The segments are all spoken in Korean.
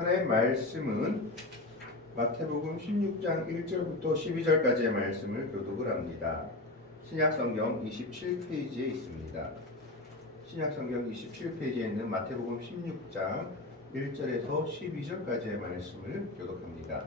하나의 말씀은 마태복음 16장 1절부터 12절까지의 말씀을 교독을 합니다. 신약성경 27페이지에 있습니다. 신약성경 27페이지에 있는 마태복음 16장 1절에서 12절까지의 말씀을 교독합니다.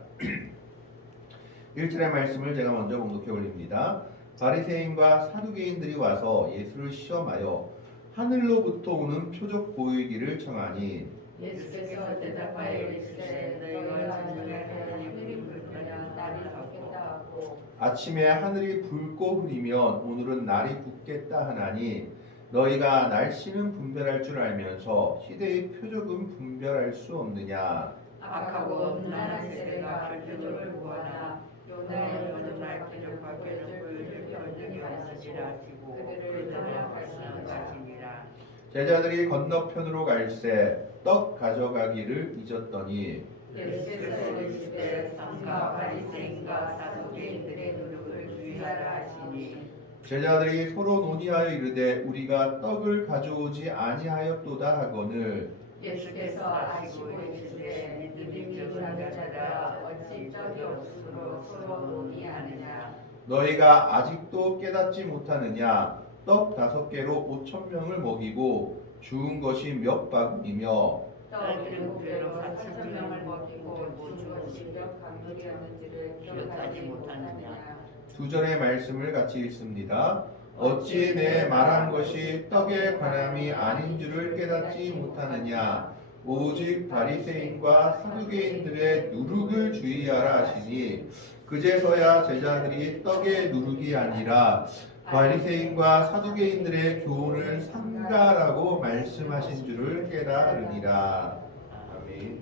1절의 말씀을 제가 먼저 봉독해 올립니다. 바리새인과 사두개인들이 와서 예수를 시험하여 하늘로부터 오는 표적 보이기를 청하니 예수께서 대답하여 이르시되 너희가 저녁에 하나님이 불면 날이 덥겠다 하고 아침에 하늘이 붉고 흐리면 오늘은 날이 붓겠다 하나니 너희가 날씨는 분별할 줄 알면서 시대의 표적은 분별할 수 없느냐. 악하고 음란한 세대가 표적을 구하나 요나의 거듭날 표적과 표적을 변적이 없으시라 하시고 그들을 떠나갈 수는 가지니라. 제자들이 건너편으로 갈새 떡 가져가기를 잊었더니 예수께서 이르시되 성가 바리새인과 사두개인들의 노력을 주의하라 하시니 제자들이 서로 논의하여 이르되 우리가 떡을 가져오지 아니하였도다 하거늘 예수께서 아시고 이르시되 믿음이 적은 자들아 어찌 떡이 없으므로 서로 논의하느냐. 너희가 아직도 깨닫지 못하느냐. 떡 5개로 5,000명을 먹이고 주운 것이 몇 바구니며 떡 7배로 4,000명을 먹이고 주운 것이 몇 바구니였는지를 기억하지 못하느냐. 2절의 말씀을 같이 읽습니다. 어찌 내 말한 것이 떡에 관함이 아닌 줄을 깨닫지 못하느냐. 오직 바리새인과 사두개인들의 누룩을 주의하라 하시니 그제서야 제자들이 떡의 누룩이 아니라 바리새인과 사두개인들의 교훈을 삼가라고 말씀하신 줄을 깨달으니라. 아멘.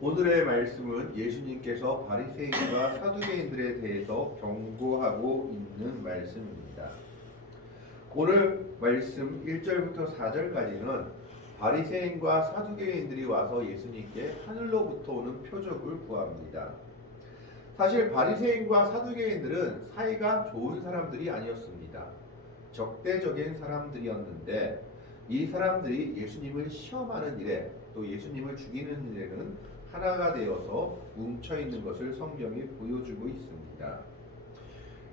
오늘의 말씀은 예수님께서 바리새인과 사두개인들에 대해서 경고하고 있는 말씀입니다. 오늘 말씀 1절부터 4절까지는 바리새인과 사두개인들이 와서 예수님께 하늘로부터 오는 표적을 구합니다. 사실 바리새인과 사두개인들은 사이가 좋은 사람들이 아니었습니다. 적대적인 사람들이었는데 이 사람들이 예수님을 시험하는 일에 또 예수님을 죽이는 일에는 하나가 되어서 뭉쳐있는 것을 성경이 보여주고 있습니다.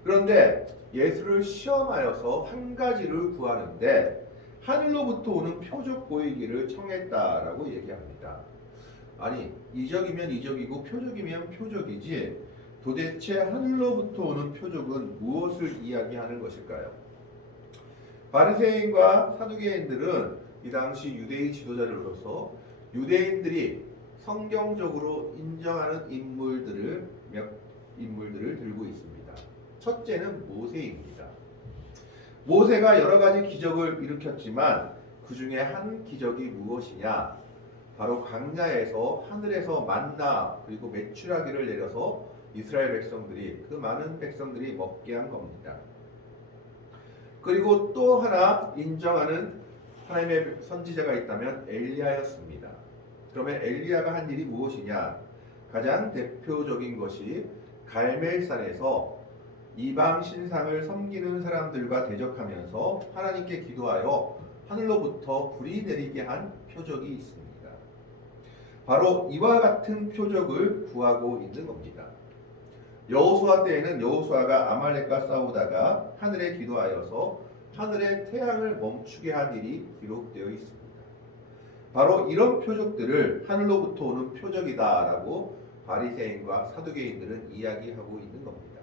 그런데 예수를 시험하여서 한 가지를 구하는데 하늘로부터 오는 표적 보이기를 청했다라고 얘기합니다. 아니, 이적이면 이적이고 표적이면 표적이지 도대체 하늘로부터 오는 표적은 무엇을 이야기하는 것일까요? 바리새인과 사두개인들은 이 당시 유대의 지도자로서 유대인들이 성경적으로 인정하는 몇 인물들을 들고 있습니다. 첫째는 모세입니다. 모세가 여러 가지 기적을 일으켰지만 그 중에 한 기적이 무엇이냐? 바로 광야에서 하늘에서 만나 그리고 메추라기를 내려서 이스라엘 백성들이 그 많은 백성들이 먹게 한 겁니다. 그리고 또 하나 인정하는 하나님의 선지자가 있다면 엘리야였습니다. 그러면 엘리야가 한 일이 무엇이냐? 가장 대표적인 것이 갈멜산에서 이방 신상을 섬기는 사람들과 대적하면서 하나님께 기도하여 하늘로부터 불이 내리게 한 표적이 있습니다. 바로 이와 같은 표적을 구하고 있는 겁니다. 여호수아 때에는 여호수아가 아말렉과 싸우다가 하늘에 기도하여서 하늘의 태양을 멈추게 한 일이 기록되어 있습니다. 바로 이런 표적들을 하늘로부터 오는 표적이다라고 바리새인과 사두개인들은 이야기하고 있는 겁니다.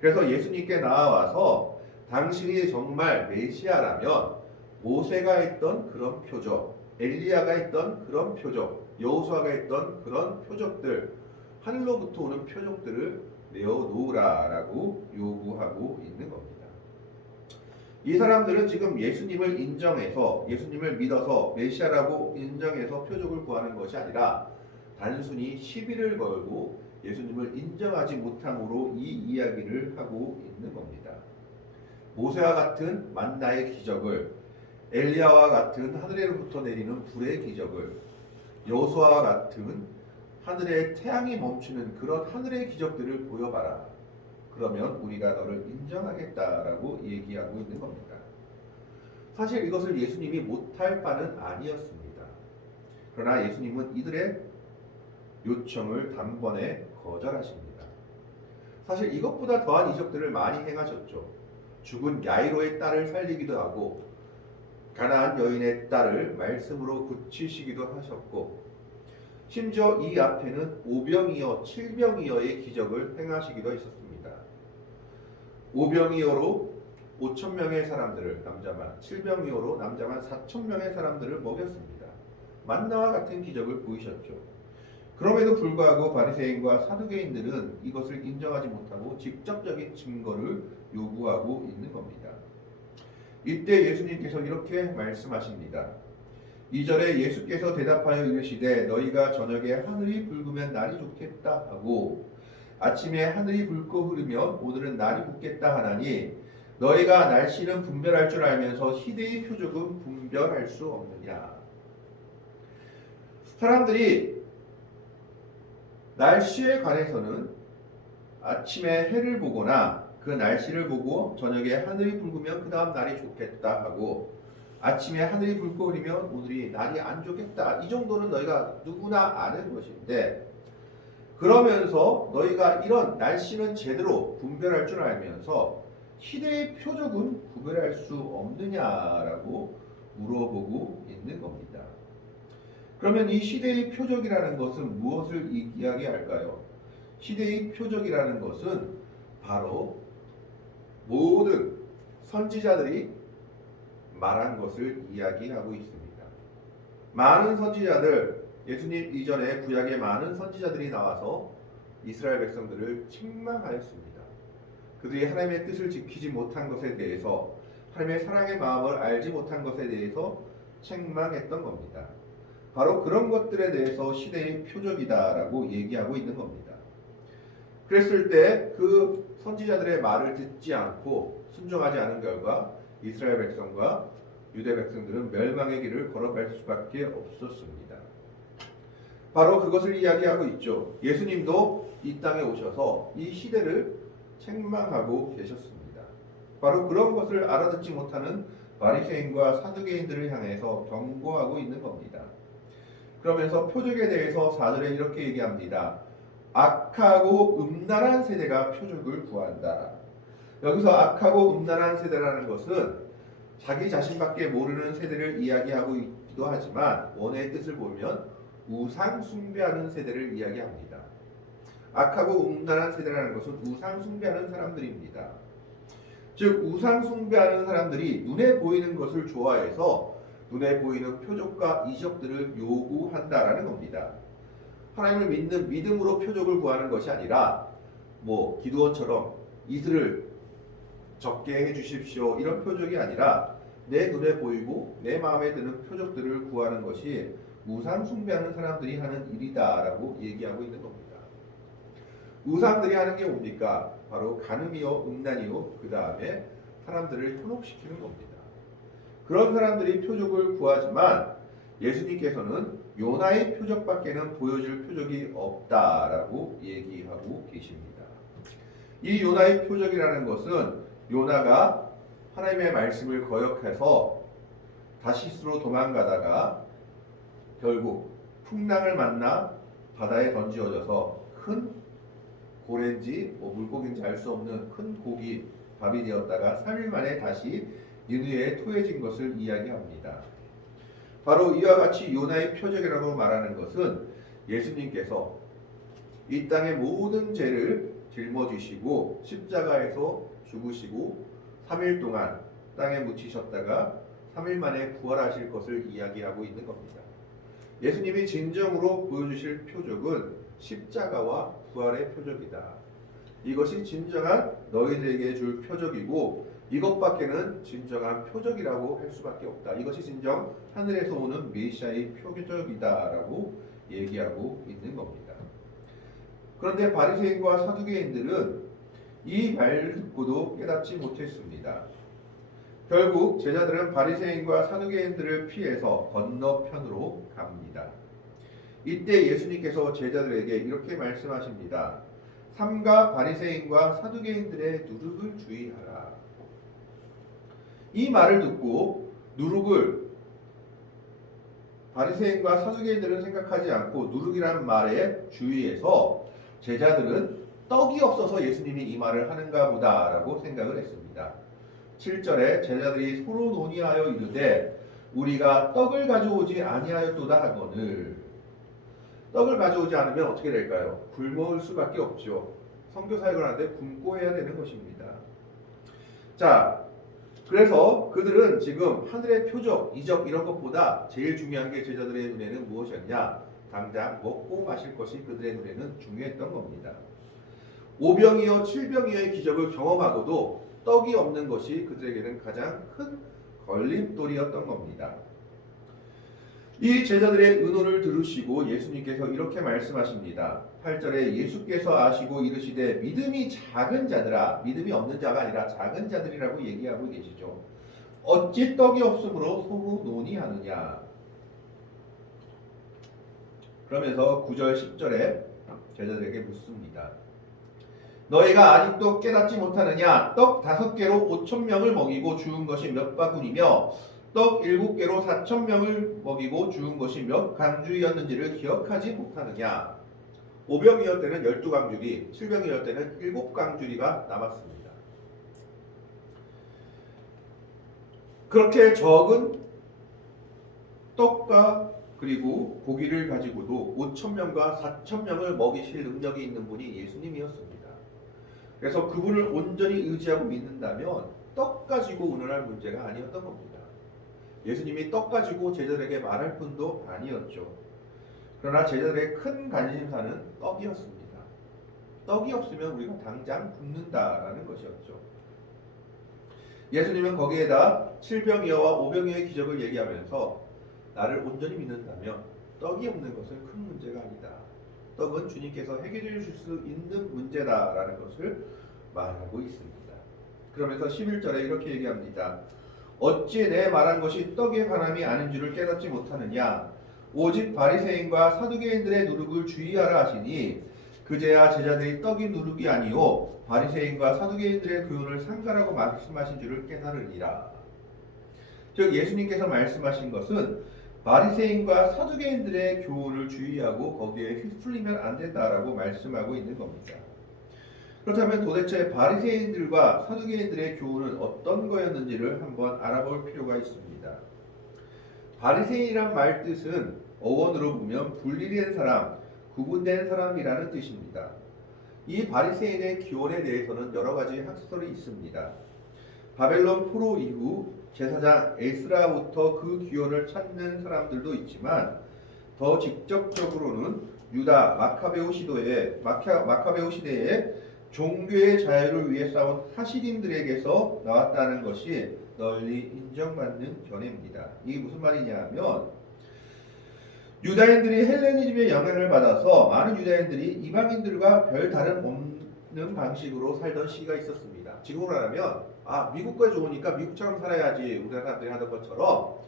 그래서 예수님께 나와서 당신이 정말 메시아라면 모세가 했던 그런 표적, 엘리야가 했던 그런 표적, 여호수아가 했던 그런 표적들, 하늘로부터 오는 표적들을 내어놓으라라고 요구하고 있는 겁니다. 이 사람들은 지금 예수님을 인정해서 예수님을 믿어서 메시아라고 인정해서 표적을 구하는 것이 아니라 단순히 시비를 걸고 예수님을 인정하지 못함으로 이 이야기를 하고 있는 겁니다. 모세와 같은 만나의 기적을, 엘리야와 같은 하늘로부터 내리는 불의 기적을, 여호수아와 같은 하늘에 태양이 멈추는 그런 하늘의 기적들을 보여봐라. 그러면 우리가 너를 인정하겠다라고 얘기하고 있는 겁니다. 사실 이것을 예수님이 못할 바는 아니었습니다. 그러나 예수님은 이들의 요청을 단번에 거절하십니다. 사실 이것보다 더한 이적들을 많이 행하셨죠. 죽은 야이로의 딸을 살리기도 하고 가나안 여인의 딸을 말씀으로 고치시기도 하셨고 심지어 이 앞에는 오병이어, 칠병이어의 기적을 행하시기도 했었습니다. 오병이어로 5,000명의 사람들을 남자만, 칠병이어로 남자만 4,000명의 사람들을 먹였습니다. 만나와 같은 기적을 보이셨죠. 그럼에도 불구하고 바리새인과 사두개인들은 이것을 인정하지 못하고 직접적인 증거를 요구하고 있는 겁니다. 이때 예수님께서 이렇게 말씀하십니다. 2절에 예수께서 대답하여 이르시되 너희가 저녁에 하늘이 붉으면 날이 좋겠다 하고 아침에 하늘이 붉고 흐르면 오늘은 날이 붓겠다 하나니 너희가 날씨는 분별할 줄 알면서 시대의 표적은 분별할 수 없느냐. 사람들이 날씨에 관해서는 아침에 해를 보거나 그 날씨를 보고 저녁에 하늘이 붉으면 그 다음 날이 좋겠다 하고 아침에 하늘이 붉고 흐리면 오늘이 날이 안 좋겠다. 이 정도는 너희가 누구나 아는 것인데 그러면서 너희가 이런 날씨는 제대로 분별할 줄 알면서 시대의 표적은 구별할 수 없느냐라고 물어보고 있는 겁니다. 그러면 이 시대의 표적이라는 것은 무엇을 이야기할까요? 시대의 표적이라는 것은 바로 모든 선지자들이 말한 것을 이야기하고 있습니다. 많은 선지자들, 예수님 이전에 구약에 많은 선지자들이 나와서 이스라엘 백성들을 책망하였습니다. 그들이 하나님의 뜻을 지키지 못한 것에 대해서 하나님의 사랑의 마음을 알지 못한 것에 대해서 책망했던 겁니다. 바로 그런 것들에 대해서 시대의 표적이다라고 얘기하고 있는 겁니다. 그랬을 때 그 선지자들의 말을 듣지 않고 순종하지 않은 결과 이스라엘 백성과 유대 백성들은 멸망의 길을 걸어갈 수밖에 없었습니다. 바로 그것을 이야기하고 있죠. 예수님도 이 땅에 오셔서 이 시대를 책망하고 계셨습니다. 바로 그런 것을 알아듣지 못하는 바리새인과 사두개인들을 향해서 경고하고 있는 겁니다. 그러면서 표적에 대해서 4절에 이렇게 얘기합니다. 악하고 음란한 세대가 표적을 구한다. 여기서 악하고 음란한 세대라는 것은 자기 자신밖에 모르는 세대를 이야기하고 있기도 하지만 원어의 뜻을 보면 우상 숭배하는 세대를 이야기합니다. 악하고 음란한 세대라는 것은 우상 숭배하는 사람들입니다. 즉 우상 숭배하는 사람들이 눈에 보이는 것을 좋아해서 눈에 보이는 표적과 이적들을 요구한다라는 겁니다. 하나님을 믿는 믿음으로 표적을 구하는 것이 아니라 기드온처럼 이슬을 적게 해주십시오 이런 표적이 아니라 내 눈에 보이고 내 마음에 드는 표적들을 구하는 것이 우상 숭배하는 사람들이 하는 일이다라고 얘기하고 있는 겁니다. 우상들이 하는 게 뭡니까? 바로 간음이요 음란이요 그 다음에 사람들을 현혹시키는 겁니다. 그런 사람들이 표적을 구하지만 예수님께서는 요나의 표적밖에는 보여줄 표적이 없다라고 얘기하고 계십니다. 이 요나의 표적이라는 것은 요나가 하나님의 말씀을 거역해서 다시스로 도망가다가 결국 풍랑을 만나 바다에 던지어져서 큰 고래인지 물고기인지 알 수 없는 큰 고기 밥이 되었다가 3일 만에 다시 니느웨에 토해진 것을 이야기합니다. 바로 이와 같이 요나의 표적이라고 말하는 것은 예수님께서 이 땅의 모든 죄를 짊어지시고 십자가에서 죽으시고 3일 동안 땅에 묻히셨다가 3일 만에 부활하실 것을 이야기하고 있는 겁니다. 예수님이 진정으로 보여주실 표적은 십자가와 부활의 표적이다. 이것이 진정한 너희들에게 줄 표적이고 이것밖에는 진정한 표적이라고 할 수밖에 없다. 이것이 진정 하늘에서 오는 메시아의 표적이다라고 얘기하고 있는 겁니다. 그런데 바리새인과 사두개인들은 이 말을 듣고도 깨닫지 못했습니다. 결국 제자들은 바리새인과 사두개인들을 피해서 건너편으로 갑니다. 이때 예수님께서 제자들에게 이렇게 말씀하십니다. 삼가 바리새인과 사두개인들의 누룩을 주의하라. 이 말을 듣고 누룩을 바리새인과 사두개인들은 생각하지 않고 누룩이라는 말에 주의해서 제자들은 떡이 없어서 예수님이 이 말을 하는가 보다라고 생각을 했습니다. 7절에 제자들이 서로 논의하여 이르되 우리가 떡을 가져오지 아니하였도다 하거늘. 떡을 가져오지 않으면 어떻게 될까요? 굶을 수밖에 없죠. 선교 사역을 하는데 굶고 해야 되는 것입니다. 자, 그래서 그들은 지금 하늘의 표적, 이적 이런 것보다 제일 중요한 게 제자들의 눈에는 무엇이었냐? 당장 먹고 마실 것이 그들의 눈에는 중요했던 겁니다. 5병이어 7병이어의 기적을 경험하고도 떡이 없는 것이 그들에게는 가장 큰 걸림돌이었던 겁니다. 이 제자들의 의논을 들으시고 예수님께서 이렇게 말씀하십니다. 8절에 예수께서 아시고 이르시되 믿음이 작은 자들아, 믿음이 없는 자가 아니라 작은 자들이라고 얘기하고 계시죠. 어찌 떡이 없으므로 서로 논의하느냐. 그러면서 9절 10절에 제자들에게 묻습니다. 너희가 아직도 깨닫지 못하느냐? 떡 5개로 5,000명을 먹이고 죽은 것이 몇 바구니며 떡 7개로 4,000명을 먹이고 죽은 것이 몇 강주이었는지를 기억하지 못하느냐? 5병이었을 때는 12강주리, 7병이었을 때는 7강주리가 남았습니다. 그렇게 적은 떡과 그리고 고기를 가지고도 5,000명과 4,000명을 먹이실 능력이 있는 분이 예수님이었습니다. 그래서 그분을 온전히 의지하고 믿는다면 떡 가지고 의논할 문제가 아니었던 겁니다. 예수님이 떡 가지고 제자들에게 말할 뿐도 아니었죠. 그러나 제자들의 큰 관심사는 떡이었습니다. 떡이 없으면 우리가 당장 굶는다라는 것이었죠. 예수님은 거기에다 7병이어와 5병이어의 기적을 얘기하면서 나를 온전히 믿는다면 떡이 없는 것은 큰 문제가 아니다. 떡은 주님께서 해결해 주실 수 있는 문제다라는 것을 말하고 있습니다. 그러면서 11절에 이렇게 얘기합니다. 어찌 내 말한 것이 떡에 관함이 아닌 줄을 깨닫지 못하느냐? 오직 바리새인과 사두개인들의 누룩을 주의하라 하시니 그제야 제자들이 떡이 누룩이 아니요 바리새인과 사두개인들의 교훈을 상가라고 말씀하신 줄을 깨달으리라. 즉 예수님께서 말씀하신 것은 바리새인과 사두개인들의 교훈을 주의하고 거기에 휩쓸리면 안 된다라고 말씀하고 있는 겁니다. 그렇다면 도대체 바리새인들과 사두개인들의 교훈은 어떤 거였는지를 한번 알아볼 필요가 있습니다. 바리새인이란 말 뜻은 어원으로 보면 분리된 사람, 구분된 사람이라는 뜻입니다. 이 바리새인의 기원에 대해서는 여러 가지 학설이 있습니다. 바벨론 포로 이후 제사장 에스라부터 그 기원을 찾는 사람들도 있지만 더 직접적으로는 유다 마카베오 시대에 종교의 자유를 위해 싸운 하시딘들에게서 나왔다는 것이 널리 인정받는 견해입니다. 이게 무슨 말이냐면 유다인들이 헬레니즘의 영향을 받아서 많은 유다인들이 이방인들과 별 다름 없는 방식으로 살던 시기가 있었습니다. 지금으로 하면 미국과 좋으니까 미국처럼 살아야지 우리나라 사람들이 하던 것처럼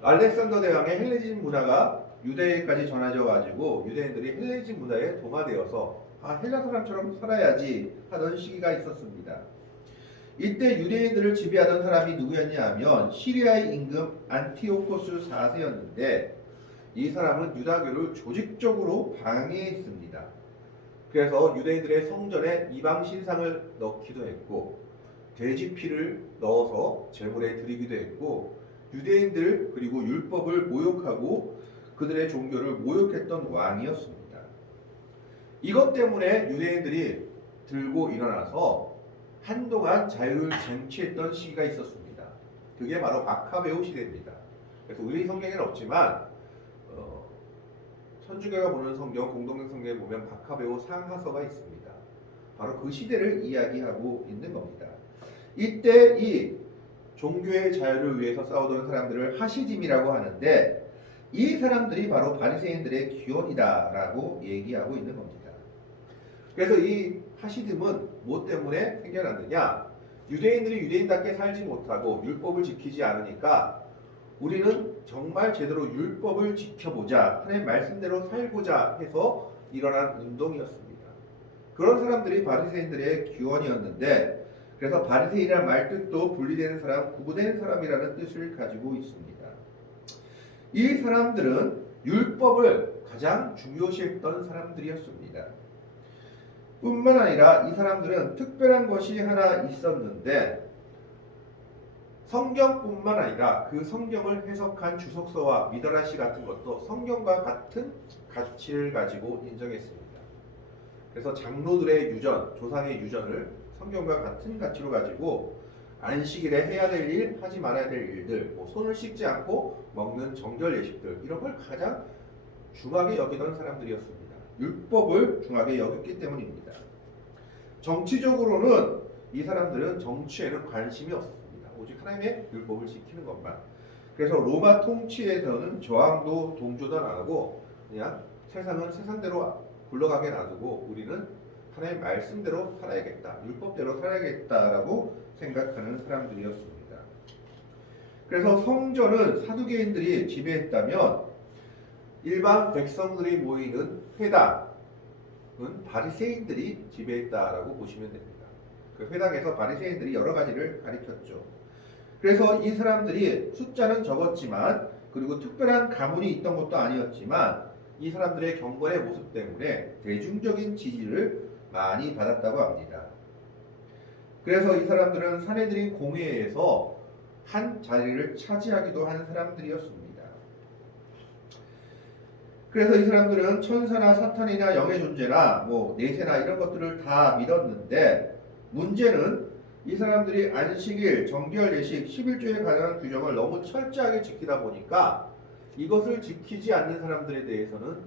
알렉산더 대왕의 헬레니즘 문화가 유대까지 전해져 가지고 유대인들이 헬레니즘 문화에 동화되어서 헬라 사람처럼 살아야지 하던 시기가 있었습니다. 이때 유대인들을 지배하던 사람이 누구였냐 하면 시리아의 임금 안티오코스 4세였는데 이 사람은 유다교를 조직적으로 방해했습니다. 그래서 유대인들의 성전에 이방 신상을 넣기도 했고 돼지 피를 넣어서 제물에 드리기도 했고 유대인들 그리고 율법을 모욕하고 그들의 종교를 모욕했던 왕이었습니다. 이것 때문에 유대인들이 들고 일어나서 한동안 자유를 쟁취했던 시기가 있었습니다. 그게 바로 마카베오 시대입니다. 그래서 우리 성경에는 없지만 천주교가 보는 성경, 공동경 성경에 보면 마카베오 상하서가 있습니다. 바로 그 시대를 이야기하고 있는 겁니다. 이때 이 종교의 자유를 위해서 싸우던 사람들을 하시딤이라고 하는데 이 사람들이 바로 바리새인들의 기원이다라고 얘기하고 있는 겁니다. 그래서 이 하시딤은 뭐 때문에 생겨났느냐? 유대인들이 유대인답게 살지 못하고 율법을 지키지 않으니까 우리는 정말 제대로 율법을 지켜보자, 하나님의 말씀대로 살고자 해서 일어난 운동이었습니다. 그런 사람들이 바리새인들의 기원이었는데 그래서 바리새인이라는 말 뜻도 분리되는 사람, 구분된 사람이라는 뜻을 가지고 있습니다. 이 사람들은 율법을 가장 중요시했던 사람들이었습니다. 뿐만 아니라 이 사람들은 특별한 것이 하나 있었는데 성경뿐만 아니라 그 성경을 해석한 주석서와 미드라시 같은 것도 성경과 같은 가치를 가지고 인정했습니다. 그래서 장로들의 유전, 조상의 유전을 성경과 같은 가치로 가지고 안식일에 해야 될 일, 하지 말아야 될 일들, 손을 씻지 않고 먹는 정결 예식들 이런 걸 가장 중하게 여기던 사람들이었습니다. 율법을 중하게 여겼기 때문입니다. 정치적으로는 이 사람들은 정치에는 관심이 없었습니다. 오직 하나님의 율법을 지키는 것만. 그래서 로마 통치에서는 저항도 동조도 안 하고 그냥 세상은 세상대로 굴러가게 놔두고 우리는 하나님의 말씀대로 살아야겠다, 율법대로 살아야겠다라고 생각하는 사람들이었습니다. 그래서 성전은 사두개인들이 지배했다면 일반 백성들이 모이는 회당은 바리새인들이 지배했다라고 보시면 됩니다. 그 회당에서 바리새인들이 여러 가지를 가리켰죠. 그래서 이 사람들이 숫자는 적었지만 그리고 특별한 가문이 있던 것도 아니었지만 이 사람들의 경건의 모습 때문에 대중적인 지지를 많이 받았다고 합니다. 그래서 이 사람들은 산헤드린 공회에서 한 자리를 차지하기도 한 사람들이었습니다. 그래서 이 사람들은 천사나 사탄이나 영의 존재나 내세나 이런 것들을 다 믿었는데 문제는 이 사람들이 안식일, 정결 예식, 11조에 관한 규정을 너무 철저하게 지키다 보니까 이것을 지키지 않는 사람들에 대해서는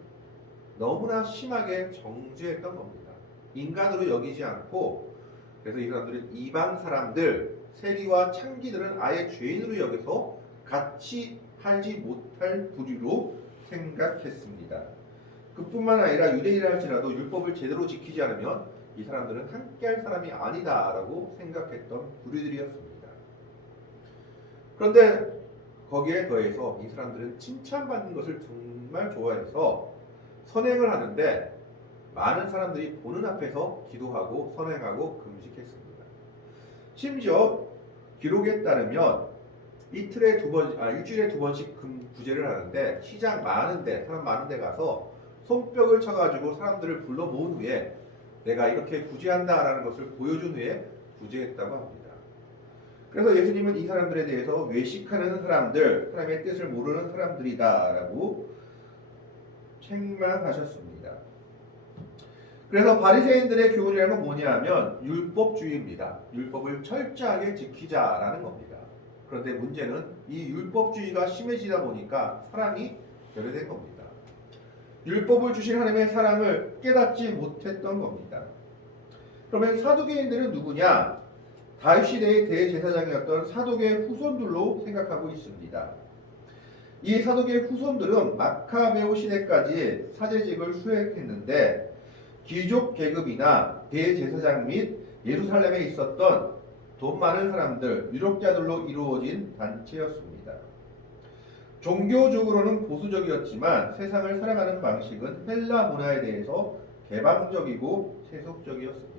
너무나 심하게 정죄했던 겁니다. 인간으로 여기지 않고 그래서 이 사람들은 이방 사람들, 세리와 창기들은 아예 죄인으로 여겨서 같이 하지 못할 부류로 생각했습니다. 그뿐만 아니라 유대인이라 할지라도 율법을 제대로 지키지 않으면 이 사람들은 함께할 사람이 아니다라고 생각했던 부류들이었습니다. 그런데 거기에 더해서 이 사람들은 칭찬받는 것을 정말 좋아해서 선행을 하는데 많은 사람들이 보는 앞에서 기도하고 선행하고 금식했습니다. 심지어 기록에 따르면 일주일에 두 번씩 구제를 하는데 시장 많은데 사람 많은데 가서 손뼉을 쳐가지고 사람들을 불러 모은 후에 내가 이렇게 구제한다라는 것을 보여준 후에 구제했다고 합니다. 그래서 예수님은 이 사람들에 대해서 외식하는 사람들, 하나님의 뜻을 모르는 사람들이다라고 책망하셨습니다. 그래서 바리새인들의 교훈이라는 건 뭐냐면 율법주의입니다. 율법을 철저하게 지키자라는 겁니다. 그런데 문제는 이 율법주의가 심해지다 보니까 사랑이 결여된 겁니다. 율법을 주신 하나님의 사랑을 깨닫지 못했던 겁니다. 그러면 사두개인들은 누구냐? 다윗 시대의 대제사장이었던 사독의 후손들로 생각하고 있습니다. 이 사독의 후손들은 마카베오 시대까지 사제직을 수행했는데 귀족 계급이나 대제사장 및 예루살렘에 있었던 돈 많은 사람들, 유력자들로 이루어진 단체였습니다. 종교적으로는 보수적이었지만 세상을 살아가는 방식은 헬라 문화에 대해서 개방적이고 세속적이었습니다.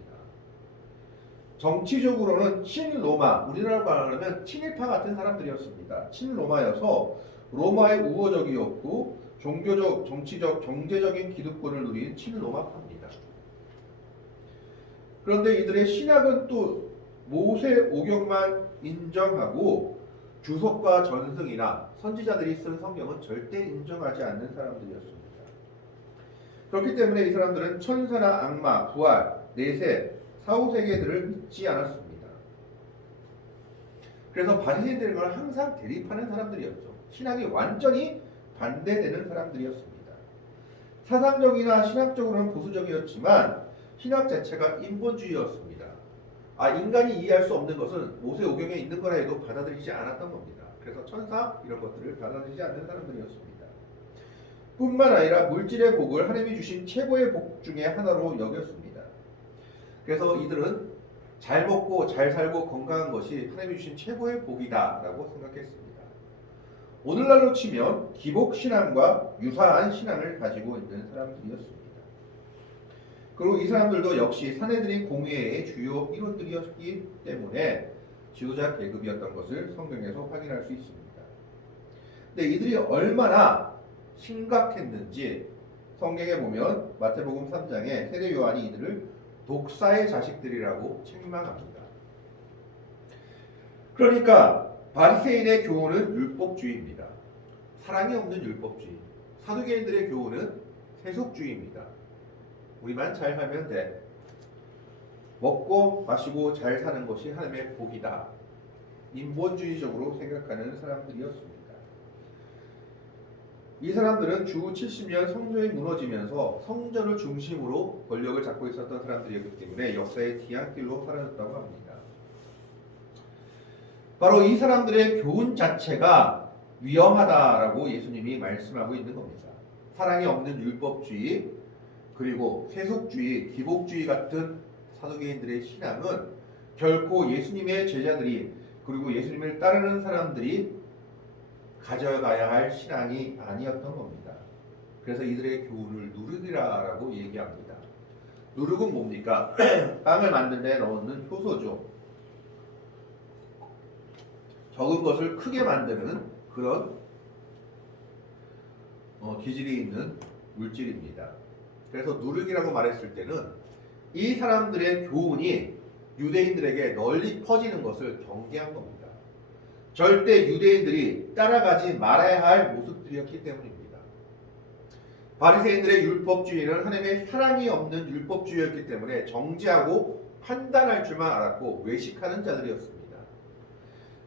정치적으로는 친로마, 우리나라로 말하면 친일파 같은 사람들이었습니다. 친로마여서 로마의 우호적이었고 종교적, 정치적, 경제적인 기득권을 누린 친로마파입니다. 그런데 이들의 신학은 또 모세 오경만 인정하고 주석과 전승이나 선지자들이 쓴 성경은 절대 인정하지 않는 사람들이었습니다. 그렇기 때문에 이 사람들은 천사나 악마, 부활, 내세, 사후세계들을 믿지 않았습니다. 그래서 바리새인들과 항상 대립하는 사람들이었죠. 신학이 완전히 반대되는 사람들이었습니다. 사상적이나 신학적으로는 보수적이었지만 신학 자체가 인본주의였습니다. 인간이 이해할 수 없는 것은 모세 오경에 있는 거라 해도 받아들이지 않았던 겁니다. 그래서 천사 이런 것들을 받아들이지 않는 사람들이었습니다. 뿐만 아니라 물질의 복을 하나님이 주신 최고의 복 중에 하나로 여겼습니다. 그래서 이들은 잘 먹고 잘 살고 건강한 것이 하나님이 주신 최고의 복이다라고 생각했습니다. 오늘날로 치면 기복신앙과 유사한 신앙을 가지고 있는 사람들이었습니다. 그리고 이 사람들도 역시 산헤드린 공회의 주요 일원들이었기 때문에 지도자 계급이었던 것을 성경에서 확인할 수 있습니다. 근데 이들이 얼마나 심각했는지 성경에 보면 마태복음 3장에 세례 요한이 이들을 독사의 자식들이라고 책망합니다. 그러니까 바리새인의 교훈은 율법주의입니다. 사랑이 없는 율법주의. 사두개인들의 교훈은 세속주의입니다. 우리만 잘 살면 돼. 먹고 마시고 잘 사는 것이 하나님의 복이다. 인본주의적으로 생각하는 사람들이었습니다. 이 사람들은 주 70년 성전이 무너지면서 성전을 중심으로 권력을 잡고 있었던 사람들이었기 때문에 역사의 뒤안길로 사라졌다고 합니다. 바로 이 사람들의 교훈 자체가 위험하다라고 예수님이 말씀하고 있는 겁니다. 사랑이 없는 율법주의, 그리고 세속주의, 기복주의 같은 사두개인들의 신앙은 결코 예수님의 제자들이, 그리고 예수님을 따르는 사람들이 가져가야 할 신앙이 아니었던 겁니다. 그래서 이들의 교훈을 누르기라라고 얘기합니다. 누룩은 뭡니까? 빵을 만들 때 넣는 효소죠. 적은 것을 크게 만드는 그런 기질이 있는 물질입니다. 그래서 누룩이라고 말했을 때는 이 사람들의 교훈이 유대인들에게 널리 퍼지는 것을 경계한 겁니다. 절대 유대인들이 따라가지 말아야 할 모습들이었기 때문입니다. 바리새인들의 율법주의는 하나님의 사랑이 없는 율법주의였기 때문에 정죄하고 판단할 줄만 알았고 외식하는 자들이었습니다.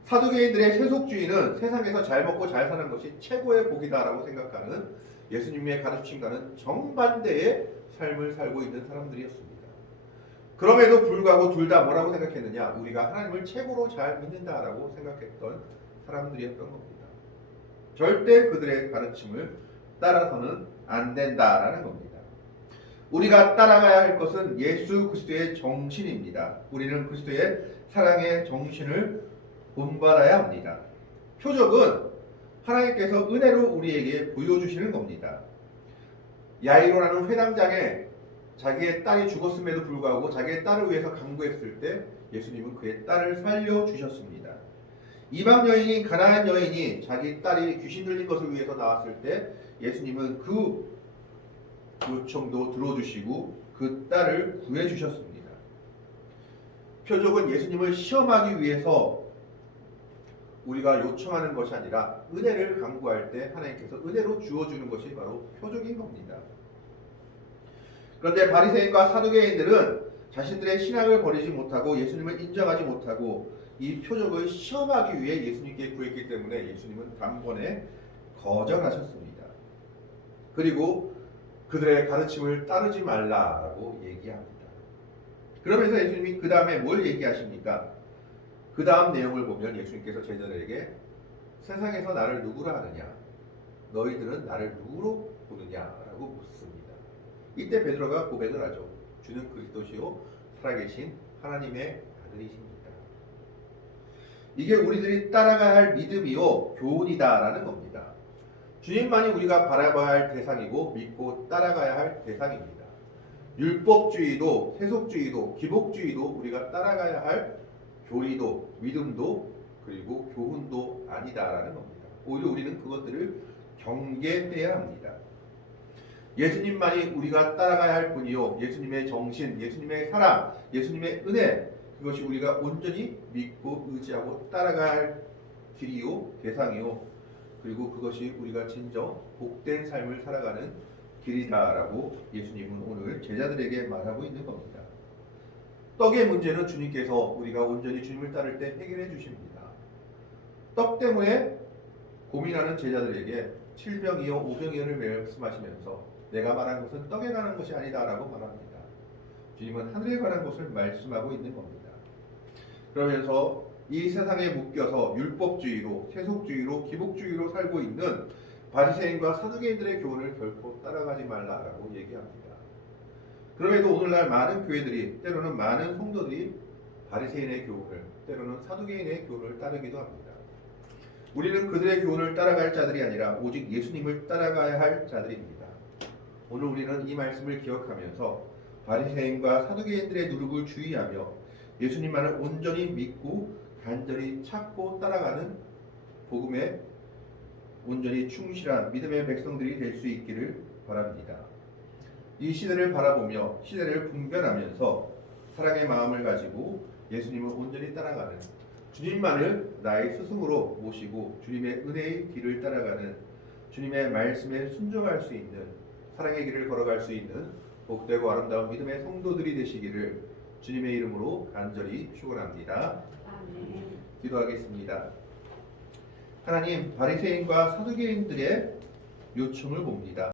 사두개인들의 세속주의는 세상에서 잘 먹고 잘 사는 것이 최고의 복이다라고 생각하는 예수님의 가르침과는 정반대의 삶을 살고 있는 사람들이었습니다. 그럼에도 불구하고 둘 다 뭐라고 생각했느냐? 우리가 하나님을 최고로 잘 믿는다라고 생각했던 사람들이었던 겁니다. 절대 그들의 가르침을 따라서는 안 된다라는 겁니다. 우리가 따라가야 할 것은 예수 그리스도의 정신입니다. 우리는 그리스도의 사랑의 정신을 본받아야 합니다. 표적은 하나님께서 은혜로 우리에게 보여주시는 겁니다. 야이로라는 회당장에 자기의 딸이 죽었음에도 불구하고 자기의 딸을 위해서 간구했을 때 예수님은 그의 딸을 살려주셨습니다. 이방 여인이, 가나안 여인이 자기 딸이 귀신 들린 것을 위해서 나왔을 때 예수님은 그 요청도 들어주시고 그 딸을 구해주셨습니다. 표적은 예수님을 시험하기 위해서 우리가 요청하는 것이 아니라 은혜를 간구할 때 하나님께서 은혜로 주어주는 것이 바로 표적인 겁니다. 그런데 바리새인과 사두개인들은 자신들의 신앙을 버리지 못하고 예수님을 인정하지 못하고 이 표적을 시험하기 위해 예수님께 구했기 때문에 예수님은 단번에 거절하셨습니다. 그리고 그들의 가르침을 따르지 말라라고 얘기합니다. 그러면서 예수님이 그 다음에 뭘 얘기하십니까? 그 다음 내용을 보면 예수님께서 제자들에게 세상에서 나를 누구라 하느냐? 너희들은 나를 누구로 보느냐라고 묻습니다. 이때 베드로가 고백을 하죠. 주는 그리스도시요 살아계신 하나님의 아들이십니다. 이게 우리들이 따라가야 할 믿음이요 교훈이다라는 겁니다. 주님만이 우리가 바라봐야 할 대상이고 믿고 따라가야 할 대상입니다. 율법주의도 세속주의도 기복주의도 우리가 따라가야 할 교리도 믿음도 그리고 교훈도 아니다라는 겁니다. 오히려 우리는 그것들을 경계해야 합니다. 예수님만이 우리가 따라가야 할 분이요 예수님의 정신, 예수님의 사랑, 예수님의 은혜 그것이 우리가 온전히 믿고 의지하고 따라가야 할 길이요 대상이요 그리고 그것이 우리가 진정 복된 삶을 살아가는 길이다라고 예수님은 오늘 제자들에게 말하고 있는 겁니다. 떡의 문제는 주님께서 우리가 온전히 주님을 따를 때 해결해 주십니다. 떡 때문에 고민하는 제자들에게 7병이요 5병이요를 말씀하시면서 내가 말한 것은 떡에 관한 것이 아니다라고 말합니다. 주님은 하늘에 관한 것을 말씀하고 있는 겁니다. 그러면서 이 세상에 묶여서 율법주의로 세속주의로 기복주의로 살고 있는 바리새인과 사두개인들의 교훈을 결코 따라가지 말라라고 얘기합니다. 그럼에도 오늘날 많은 교회들이 때로는 많은 성도들이 바리새인의 교훈을 때로는 사두개인의 교훈을 따르기도 합니다. 우리는 그들의 교훈을 따라갈 자들이 아니라 오직 예수님을 따라가야 할 자들입니다. 오늘 우리는 이 말씀을 기억하면서 바리새인과 사두개인들의 누룩을 주의하며 예수님만을 온전히 믿고 간절히 찾고 따라가는 복음의 온전히 충실한 믿음의 백성들이 될 수 있기를 바랍니다. 이 시대를 바라보며 시대를 분별하면서 사랑의 마음을 가지고 예수님을 온전히 따라가는, 주님만을 나의 스승으로 모시고 주님의 은혜의 길을 따라가는, 주님의 말씀에 순종할 수 있는, 사랑의 길을 걸어갈 수 있는 복되고 아름다운 믿음의 성도들이 되시기를 주님의 이름으로 간절히 축원합니다. 기도하겠습니다. 하나님, 바리새인과 사두개인들의 요청을 봅니다.